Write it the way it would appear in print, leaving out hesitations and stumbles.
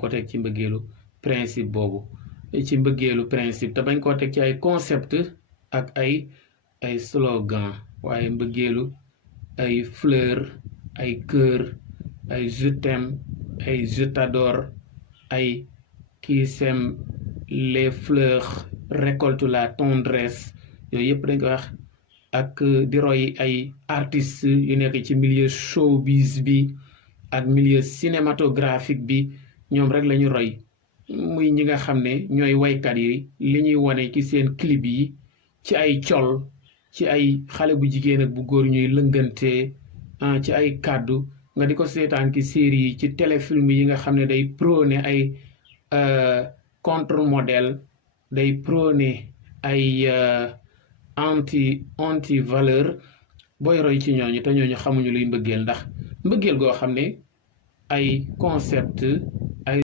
ko teg ci mbëggeelu principe boobu ci mbëggeelu principe te bañ koo teg ci ay concept ak ay slogan waaye mbëggeelu ay fleur ay cœur ay je t'aime ay je t'adore ay qui sème les fleurs récolte la tendresse yooyu yëpp dañ ko wax ak di roy ay artistes yu nekk ci milieu showbiz bi ak milieu cinématographique bi ñoom rek lañu roy muy ñi nga xam ne ñooy waykat yi li ñuy wone ci seen clip yi ci ay col ci ay xale bu jigéen ak bu góor ñuy lëngante ci ay kàddu nga di ko seetaan ci série yi ci téléfilm yi nga xam ne day prôné ay contre modèle day prôné ay anti valeur booy roy ci ñooñu te ñooñu xamuñu luy mbëggeel ndax mbëggeel goo xam ne ay concept